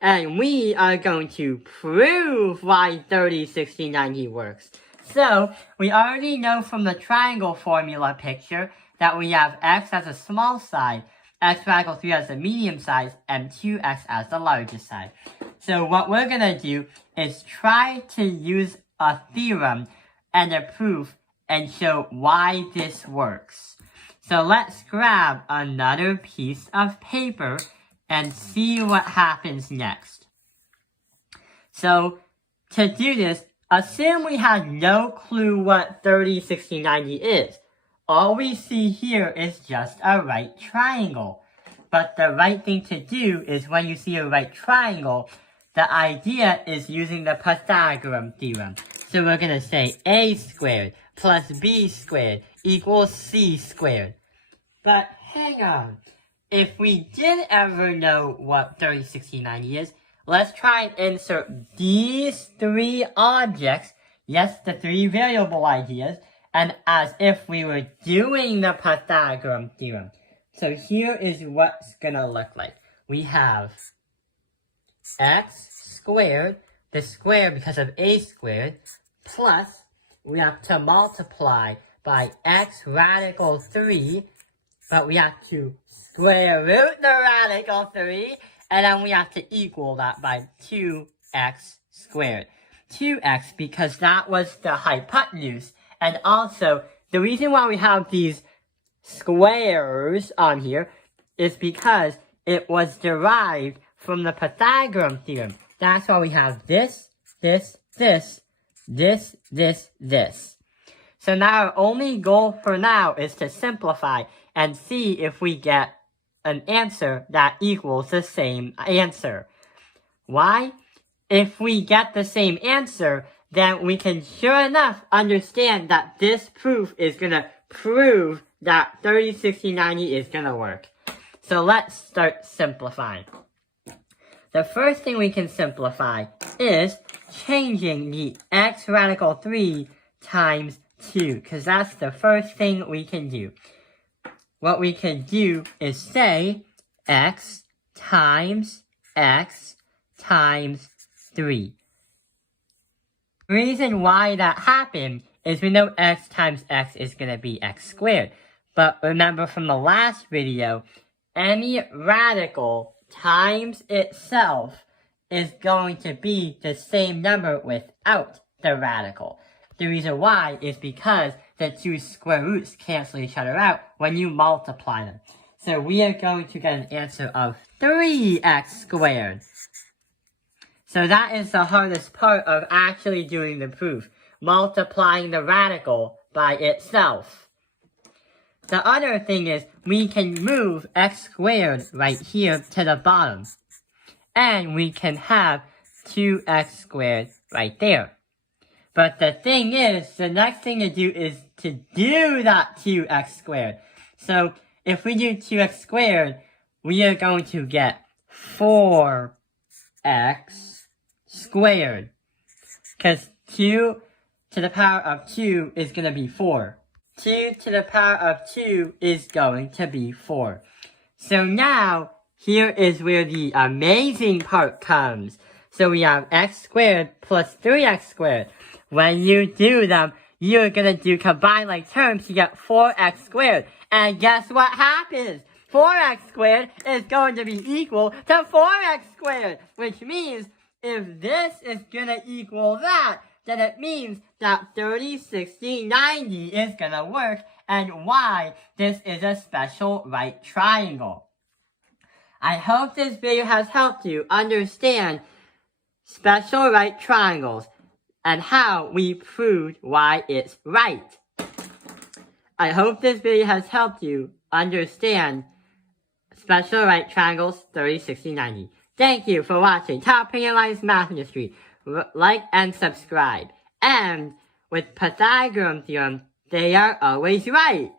and we are going to prove why 30, 60, 90 works. So, we already know from the triangle formula picture that we have x as a small side, x radical 3 as the medium size, and 2x as the largest side. So what we're going to do is try to use a theorem and a proof and show why this works. So let's grab another piece of paper and see what happens next. So to do this, assume we had no clue what 30, 60, 90 is. All we see here is just a right triangle. But the right thing to do is when you see a right triangle, the idea is using the Pythagorean theorem. So we're going to say a squared plus b squared equals c squared. But hang on. If we did ever know what 30, 60, 90 is, let's try and insert these three objects, yes, the three variable ideas, and as if we were doing the Pythagorean theorem. So here is what's gonna look like. We have x squared, the square because of a squared, plus we have to multiply by x radical 3, but we have to square root the radical 3, and then we have to equal that by 2x squared. 2x because that was the hypotenuse, and also the reason why we have these squares on here is because it was derived from the Pythagorean theorem. That's why we have this, this, this, this, this, this. So now our only goal for now is to simplify and see if we get an answer that equals the same answer. Why? If we get the same answer, then we can sure enough understand that this proof is going to prove that 30, 60, 90 is going to work. So let's start simplifying. The first thing we can simplify is changing the x radical 3 times 2, because that's the first thing we can do. What we can do is say x times 3. The reason why that happened is we know x times x is going to be x squared. But remember from the last video, any radical times itself is going to be the same number without the radical. The reason why is because the two square roots cancel each other out when you multiply them. So we are going to get an answer of 3x squared. So that is the hardest part of actually doing the proof, multiplying the radical by itself. The other thing is we can move x squared right here to the bottom. And we can have 2x squared right there. But the thing is, the next thing to do is to do that 2x squared. So if we do 2x squared, we are going to get 4x squared. Because 2 to the power of 2 is going to be 4. 2 to the power of 2 is going to be 4. So now, here is where the amazing part comes. So we have x squared plus 3x squared. When you do them, you're going to do combined like terms to get 4x squared. And guess what happens? 4x squared is going to be equal to 4x squared. Which means if this is going to equal that, then it means that 30, 60, 90 is going to work. And why this is a special right triangle. I hope this video has helped you understand special right triangles and how we proved why it's right. I hope this video has helped you understand special right triangles 30, 60, 90. Thank you for watching Top Penalized Math Industry. Like and subscribe. And with Pythagorean theorem, they are always right.